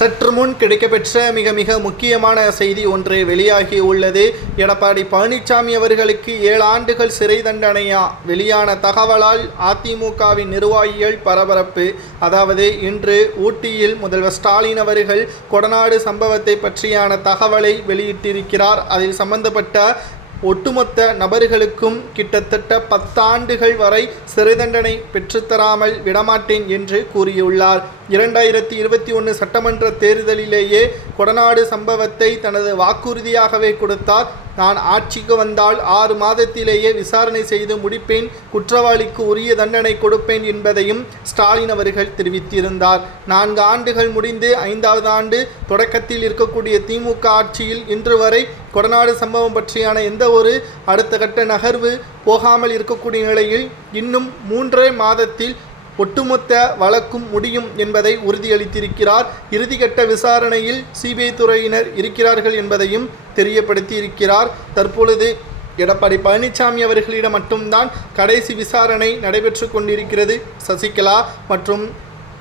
சற்று முன் கிடைக்கப்பெற்ற மிக முக்கியமான செய்தி ஒன்று வெளியாகி உள்ளது. எடப்பாடி பழனிசாமி அவர்களுக்கு 7 ஆண்டுகள் சிறை தண்டனையா? வெளியான தகவலால் அதிமுகவின் நிர்வாகிகள் பரபரப்பு. அதாவது இன்று ஊட்டியில் முதல்வர் ஸ்டாலின் அவர்கள் கொடநாடு சம்பவத்தை பற்றியான தகவலை வெளியிட்டிருக்கிறார். அதில் சம்பந்தப்பட்ட ஒட்டுமொத்த நபர்களுக்கும் கிட்டத்தட்ட 10 ஆண்டுகள் வரை சிறை தண்டனை பெற்றுத்தராமல் விடமாட்டேன் என்று கூறியுள்ளார். 2021 சட்டமன்ற தேர்தலிலேயே கொடநாடு சம்பவத்தை தனது வாக்குறுதியாகவே கொடுத்தார். நான் ஆட்சிக்கு வந்தால் 6 மாதத்திலேயே விசாரணை செய்து முடிப்பேன், குற்றவாளிக்கு உரிய தண்டனை கொடுப்பேன் என்பதையும் ஸ்டாலின் அவர்கள் தெரிவித்திருந்தார். 4 ஆண்டுகள் முடிந்து 5வது ஆண்டு தொடக்கத்தில் இருக்கக்கூடிய திமுக ஆட்சியில் இன்று வரை கொடநாடு சம்பவம் பற்றியான எந்த ஒரு அடுத்த கட்ட நகர்வு போகாமல் இருக்கக்கூடிய நிலையில் இன்னும் 3 மாதத்தில் ஒட்டுமொத்த வழக்கும் முடியும் என்பதை உறுதியளித்திருக்கிறார். இறுதிக்கட்ட விசாரணையில் சிபிஐ துறையினர் இருக்கிறார்கள் என்பதையும் தெரியப்படுத்தி இருக்கிறார். தற்பொழுது எடப்பாடி பழனிசாமி அவர்களிடம் மட்டும்தான் கடைசி விசாரணை நடைபெற்று கொண்டிருக்கிறது. சசிகலா மற்றும்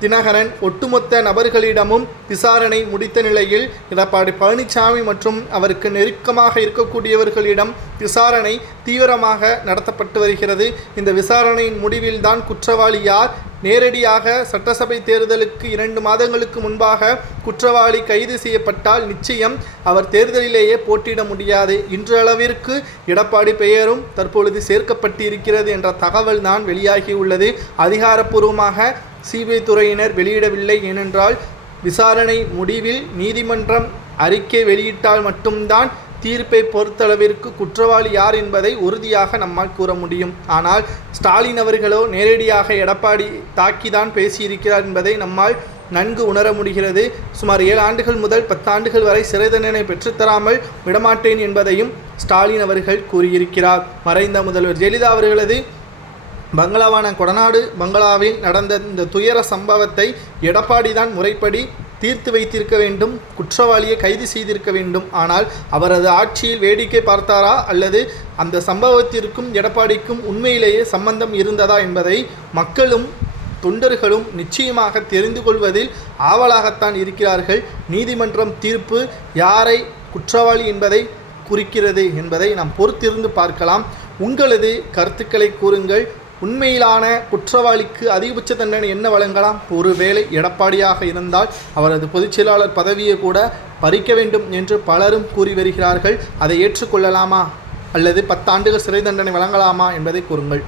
தினகரன் ஒட்டுமொத்த நபர்களிடமும் விசாரணை முடித்த நிலையில் எடப்பாடி பழனிசாமி மற்றும் அவருக்கு நெருக்கமாக இருக்கக்கூடியவர்களிடம் விசாரணை தீவிரமாக நடத்தப்பட்டு வருகிறது. இந்த விசாரணையின் முடிவில்தான் குற்றவாளி யார், நேரடியாக சட்டசபை தேர்தலுக்கு 2 மாதங்களுக்கு முன்பாக குற்றவாளி கைது செய்யப்பட்டால் நிச்சயம் அவர் தேர்தலிலேயே போட்டியிட முடியாது. இன்றளவிற்கு எடப்பாடி பெயரும் தற்பொழுது சேர்க்கப்பட்டு இருக்கிறது என்ற தகவல் தான் வெளியாகி உள்ளது. அதிகாரப்பூர்வமாக சிபிஐ துறையினர் வெளியிடவில்லை. ஏனென்றால் விசாரணை முடிவில் நீதிமன்றம் அறிக்கை வெளியிட்டால் மட்டும்தான் தீர்ப்பை பொறுத்தளவிற்கு குற்றவாளி யார் என்பதை உறுதியாக நம்மால் கூற முடியும். ஆனால் ஸ்டாலின் அவர்களோ நேரடியாக எடப்பாடி தாக்கிதான் பேசியிருக்கிறார் என்பதை நம்மால் நன்கு உணர முடிகிறது. சுமார் 7 ஆண்டுகள் முதல் 10 ஆண்டுகள் வரை சிறை தண்டனை பெற்றுத்தராமல் விடமாட்டேன் என்பதையும் ஸ்டாலின் அவர்கள் கூறியிருக்கிறார். மறைந்த முதல்வர் ஜெயலலிதா அவர்களது பங்களாவான கொடநாடு பங்களாவில் நடந்த இந்த துயர சம்பவத்தை எடப்பாடி தான் முறைப்படி தீர்த்து வைத்திருக்க வேண்டும், குற்றவாளியை கைது செய்திருக்க வேண்டும். ஆனால் அவரது ஆட்சியில் வேடிக்கை பார்த்தாரா அல்லது அந்த சம்பவத்திற்கும் எடப்பாடிக்கும் உண்மையிலேயே சம்பந்தம் இருந்ததா என்பதை மக்களும் தொண்டர்களும் நிச்சயமாக தெரிந்து கொள்வதில் ஆவலாகத்தான் இருக்கிறார்கள். நீதிமன்றம் தீர்ப்பு யாரை குற்றவாளி என்பதை குறிக்கிறது என்பதை நாம் பொறுத்திருந்து பார்க்கலாம். உங்களது கருத்துக்களை கூறுங்கள். உண்மையிலான குற்றவாளிக்கு அதிகபட்ச தண்டனை என்ன வழங்கலாம்? ஒருவேளை எடப்பாடியாக இருந்தால் அவரது பொதுச் செயலாளர் பதவியை கூட பறிக்க வேண்டும் என்று பலரும் கூறி வருகிறார்கள். அதை ஏற்றுக்கொள்ளலாமா அல்லது 10 ஆண்டுகள் சிறை தண்டனை வழங்கலாமா என்பதை கூறுங்கள்.